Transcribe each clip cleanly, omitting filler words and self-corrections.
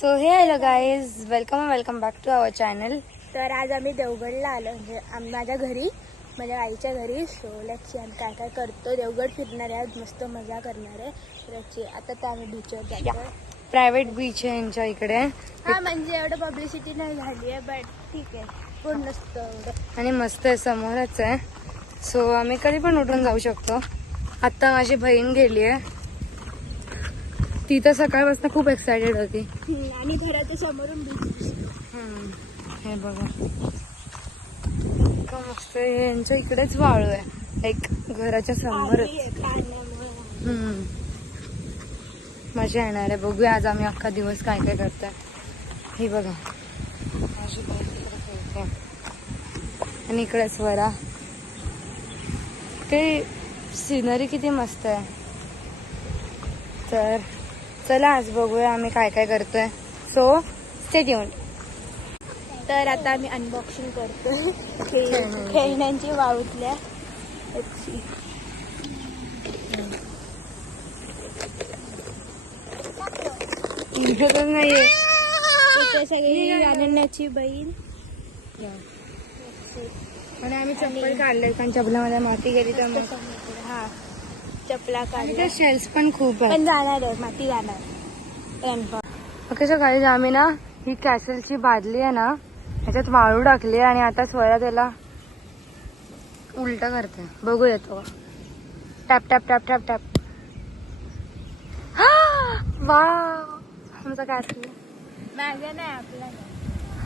So hey hello guys, welcome back to our channel. तर आज आम्ही देवगडला आलो, म्हणजे माझ्या घरी, माझ्या आईच्या घरी. सो लेट्स सी आम्ही काय काय करतो. देवगड फिरणार आहे, मस्त मजा करणार आहे. Let's see. आता तर आम्ही बीचवर जातो. प्रायव्हेट बीच आहे यांच्या इकडे. हा, म्हणजे एवढं पब्लिसिटी नाही झाली आहे, बट ठीक आहे, कोण नसतं एवढं. आणि मस्त आहे, समोरच आहे. सो आम्ही कधी पण उठून जाऊ शकतो. आता माझी बहीण गेली आहे, ती तर सकाळपासून खूप एक्सायटेड होती. आणि घराच्या समोरून बीच दिसतो. हे बघा, इतकं मस्त आहे. यांच्या इकडेच वाळू आहे, एक घराच्या समोरच. मजा येणार आहे. बघूया आज आम्ही अख्खा दिवस काय काय करतोय. हे बघा, माझी बहीण तिकडे खेळते आणि इकडेच वरा. काही सिनरी किती मस्त आहे. तर चला आज बघूया आम्ही काय काय करतोय. So stay tuned. तर आता आम्ही अनबॉक्सिंग करतोय खेळण्यांची वाळूतल्या. नाहीये इथे सगळी अनन्याची बहीण. आणि आम्ही चप्पल काढले, कारण चपलामध्ये माती गेली तर मग हा, चपला काढल्या. त्या शेल्स पण खूप आहे, पण जाणार आहे, माती जाणार. ओके. सो काही आम्ही ना ही कॅसलची बादली आहे ना, ह्याच्यात वाळू टाकली आणि आता स्वरा त्याला उलट करते. बघू येतो. Tap tap tap tap tap. वा, आमचा कॅसल. माझा नाही, आपला नाही.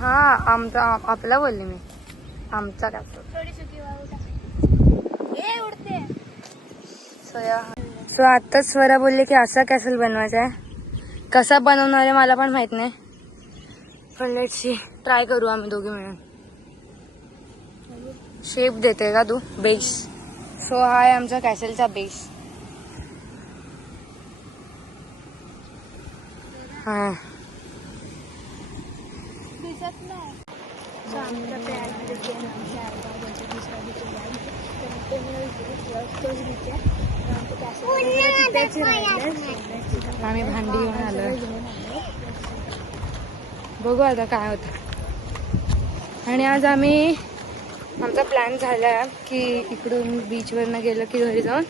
हा, आमचा आपला बोलली मी. आमचा कॅसल. थोडी सुकी वाळू टाक. हे उडते. सो आताच स्वरा बोलले की असा कॅसल बनवायचा आहे. कसा बनवणार आहे मला पण माहित नाही, पण लेट्स सी, ट्राय करू आम्ही दोघे मिळून. शेप देते का तू? बेस. सो हा आहे आमचा कॅसलचा बेस. हा, दिसत नाही. सो आमच्या प्लॅनमध्ये प्लॅन आमच्या आईबाबांच्या दुसऱ्या दिवशी आम्ही भांडी घेऊन आलो. बघू आता काय होतं. आणि आज आम्ही, आमचा प्लॅन झाला की इकडून बीचवरनं गेलं की घरी जाऊन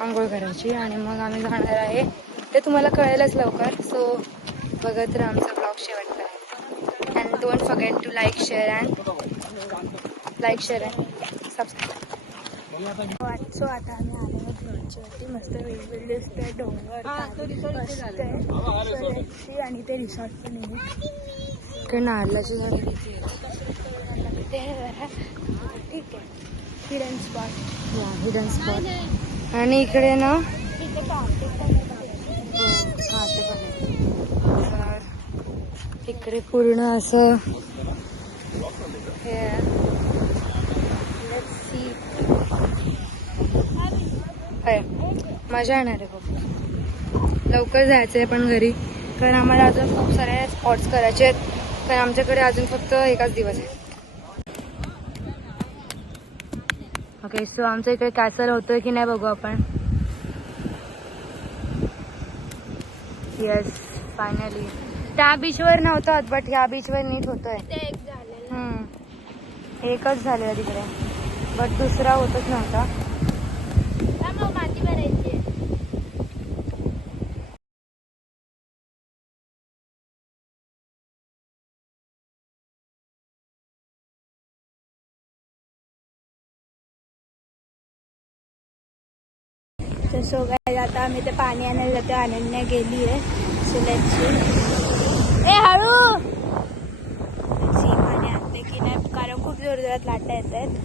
आंघोळ करायची आणि मग आम्ही जाणार आहे. ते तुम्हाला कळेलच लवकर. सो बघत राहा आमचा ब्लॉग शेवटपर्यंत. And don't forget to like share and subscribe. So आता आम्ही आलो बीचवरती. मस्त वेगवेगळे दिसतंय, डोंगर मस्त. आणि ते रिसॉर्ट पण आहे. काही नारळाची झाडे किती ठीक आहे, हिडन स्पॉट. Hidden spot. आणि इकडे ना तर इकडे पूर्ण असं हे मजा येणार आहे खूप. लवकर जायचं आहे पण घरी, कारण आम्हाला अजून खूप सारे स्पॉट्स करायचे आहेत, कारण आमच्याकडे अजून फक्त एकच दिवस आहे. ओके. सो आमचं इकडे कॅसल होतोय की नाही बघू आपण. Yes, finally. त्या बीचवर नव्हतं, बट ह्या बीचवर नीट होतोय. ते एक झालेलं. एकच झालेला तिकडे, बट दुसरा होतच नव्हता. माती भरायची. सो काय, आता आम्ही ते पाणी आणायला जातो. अनन्या गेली आहे. So let's see. ए हळू. सी पाणी आणते की नाही, कारण खूप जोरजोरात लाटा येत आहेत.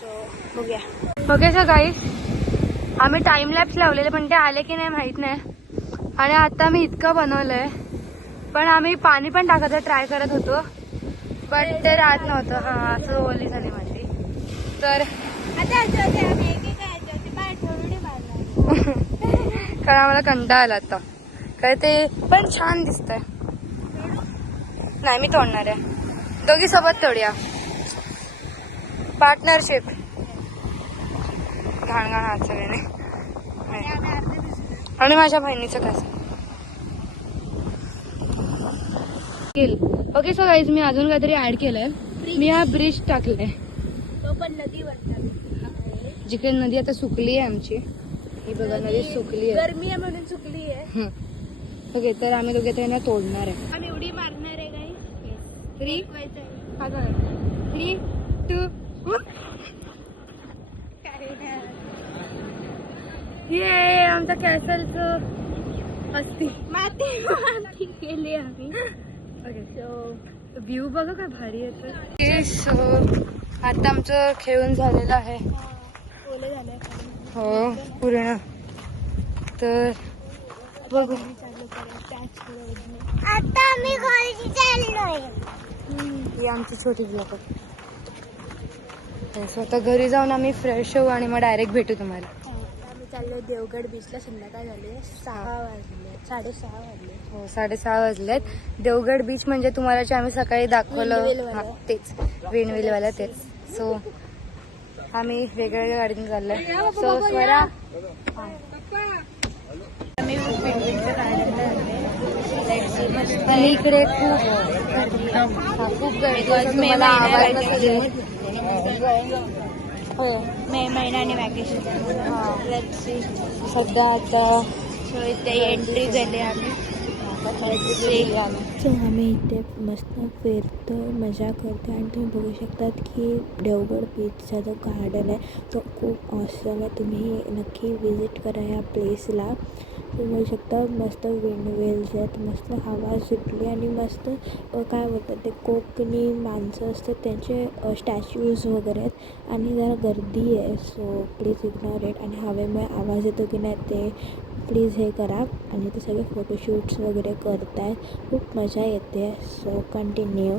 सो बघूया. ओके. सो गाईज, आम्ही टाइम लॅप्स लावलेले पण ते आले की नाही माहित नाही. आणि आता मी इतकं बनवलंय, पण आम्ही पाणी पण टाकायचं ट्राय करत होतो, बट ते राहत नव्हतं. हा, असं ओली झाली माझी. तर आता आम्ही एकेका बाय ठेवडी मारणार. कारण आम्हाला कंटाळा आला आता, कारण ते पण छान दिसतंय. नाही, मी तोडणार आहे. दोघी सोबत तोडूया. पार्टनरशिप. घाण घाण हात सगळ्याने. आणि माझ्या बहिणीचं कसं ओके सो गाईज मी अजून काहीतरी ऍड केलंय. मी हा ब्रिज टाकलाय तो पण नदी बनतात. जिकडे नदी आता सुकली आहे आमची. ही बघा नदी सुकली आहे. गरमी आहे म्हणून चुकली आहे. ओके तर आम्ही दोघे त्यांना तोडणार आहे. आणि उडी मारणार आहे काही 3 3 2 ये आमच्या कॅसलचं असती माती केली आम्ही. ओके सो व्ह्यू बघा काय भारी येतो. सो आता आमचं खेळून झालेलं आहे. ओले झाले हो पूर्ण. तर बघू आता आम्ही घरी चाललोय. ही आमची छोटी ब्लॉग आहे. स्वतः घरी जाऊन आम्ही फ्रेश होऊ आणि मग डायरेक्ट भेटू तुम्हाला. आम्ही चाललोय देवगड बीचला. संध्याकाळ झाली 6 वाजले 6:30 वाजले. हो 6:30 वाजलेत. देवगड बीच म्हणजे तुम्हाला जे आम्ही सकाळी दाखवलं विंडव्हिलवाला. हा, तेच विंडव्हिलवाला तेच. सो आम्ही वेगवेगळ्या गाडीने चाललोय. सो स्वरा आम्ही पेंटिंगच्या गार्डनला आलोय. आणि इकडे खूप गर्दी आहे. मे तुम्हाला आवाज महिना नसेल येत. हो मे महिन्याने वॅकेशन. Let's see. सध्या आता सो इथे एंट्री झाली आम्ही. सो आम्ही इथे मस्त फिरतो मजा करतो आणि तुम्ही बघू शकतात की देवगड बीचचा जो गार्डन आहे तो खूप ऑसम आहे. तुम्ही नक्की विजिट करा या प्लेसला. तुम्ही बघू शकता मस्त विंडवेल्स आहेत, मस्त हवा सुटली आणि मस्त काय बोलतात ते कोकणी माणसं असतात त्यांचे स्टॅच्यूज वगैरे आहेत आणि जरा गर्दी आहे. So please ignore it. आणि हवेमुळे आवाज येतो की नाही ते प्लीज हे करा. आणि ते सगळे फोटोशूट्स वगैरे करत आहेत. खूप मजा येते. So continue.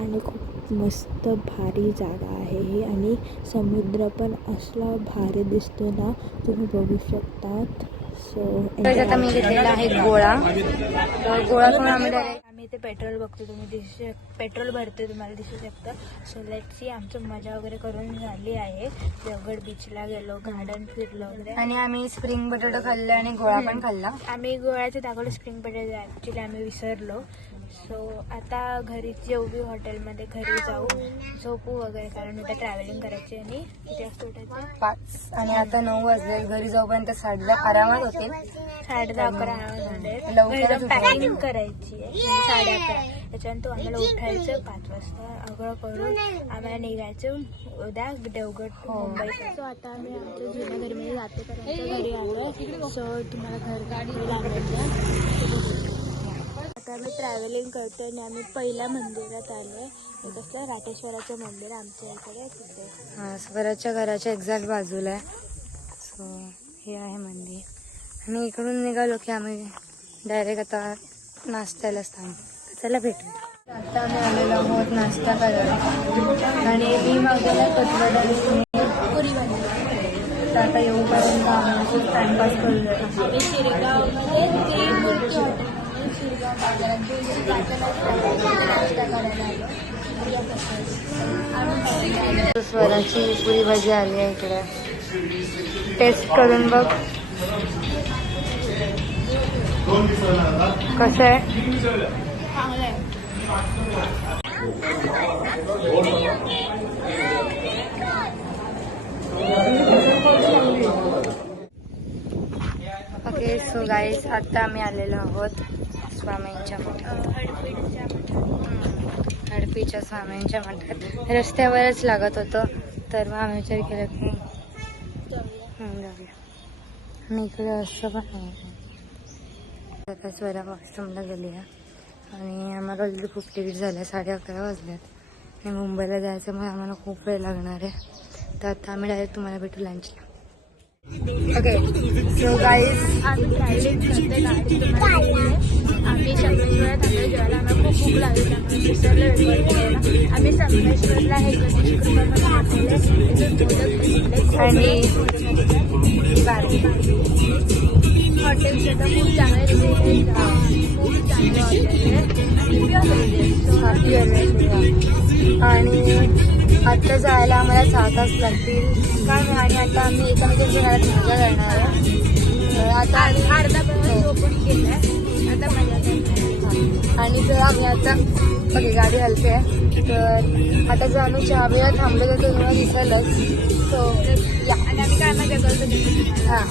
आणि खूप मस्त भारी जागा आहे ही आणि समुद्र पण असला भारी दिसतो ना तुम्ही बघू शकतात. सो आता मी घेतलेला आहे गोळा. तर गोळा पण आम्ही direct आम्ही इथे पेट्रोल बघतो. तुम्ही पेट्रोल भरते तुम्हाला दिसू शकतं. So let's see. आमचं मजा वगैरे करून झाली आहे. देवगड बीचला गेलो, गार्डन फिरलो वगैरे. आणि आम्ही स्प्रिंग बटाटो खाल्ले आणि गोळा पण खाल्ला. आम्ही गोळ्याचे दाखवले स्प्रिंग पटेल ॲक्च्युली आम्ही विसरलो. सो आता घरी जेऊ बी हॉटेलमध्ये घरी जाऊ झोपू वगैरे कारण उद्या ट्रॅव्हलिंग करायची आणि किती वाजता उठायचं 5 आणि आता 9 वाजले. घरी जाऊपर्यंत 10:30 आरामात होतील. 10:30-11 झाले. लवकरच पॅकिंग करायची आहे 11:30. त्याच्यानंतर आम्हाला उठायचं 5 वाजता. आंघोळ करून आम्हाला निघायचं उद्या देवगड मुंबई. सो आता आम्ही आमच्या जुन्या घरीमध्ये जाते कारण आमच्या घरी आलो. सो तुम्हाला घर दाखवायला आता आम्ही ट्रॅव्हलिंग करतो आणि आम्ही पहिल्या मंदिरात आलो आहे. हे कसलं राटेश्वराचं मंदिर आमच्या इकडे तिथे. हां स्वराच्या घराच्या एक्झॅक्ट बाजूला आहे. सो हे आहे मंदिर. आणि इकडून निघालो की आम्ही डायरेक्ट आता नाश्त्यालाच थांबू. चला भेटू. आता आम्ही आलेलो आहोत नाश्ता करायला आणि मी मागवला कटलेट आणि पुरी बनवली. तर आता येऊपर्यंत आम्ही खूप टाइमपास करूया. आम्ही शिरगावमध्ये ते मूर्ती हॉटेल शिरगाव बाजारात नाश्ता करायला आलो. स्वराची पुरी भाजी आली आहे इकडे. टेस्ट करून बघ कसं आहे. चांगलं आहे. ओके सो गाईज आता आम्ही आलेलो आहोत स्वामींच्या मठात. हडपीच्या स्वामींच्या मठात. रस्त्यावरच लागत होतं तर मग आम्ही विचार केला की जाऊया. आणि इकडे असं पण आहे. आता स्वरा वॉशरूमला गेली आहे आणि आम्हाला ऑलरेडी खूप लेट झालं आहे. 11:30 वाजल्यात आणि मुंबईला जायच्यामुळे आम्हाला खूप वेळ लागणार आहे. तर आता आम्ही डायरेक्ट तुम्हाला भेटू लंचला. ओके सो गाईज आम्ही ट्रॅव्हलिंग करते आम्ही संगमेश्वरात आलो जेवायला. आम्हाला खूप भूक लागली त्यामुळे विसरलो वेगळं. आम्ही संगमेश्वरला हे गणेश आणि हॉटेल सुद्धा खूप चांगले खूप चांगले आणि आता जायला आम्हाला 6 तास लागतील काय. आणि आता आम्ही एकामेकांच्या घरात मजा करणार आहे. आता अर्धा पर्यंत ओपन केलं आहे. आता मजा करणार. आणि जर आम्ही आता बघे गाडी हलते तर आता जर आम्ही चहा बिया थांबलो तर तुम्हाला दिसेलच. सो या. आणि आम्ही काय मजा करतो हां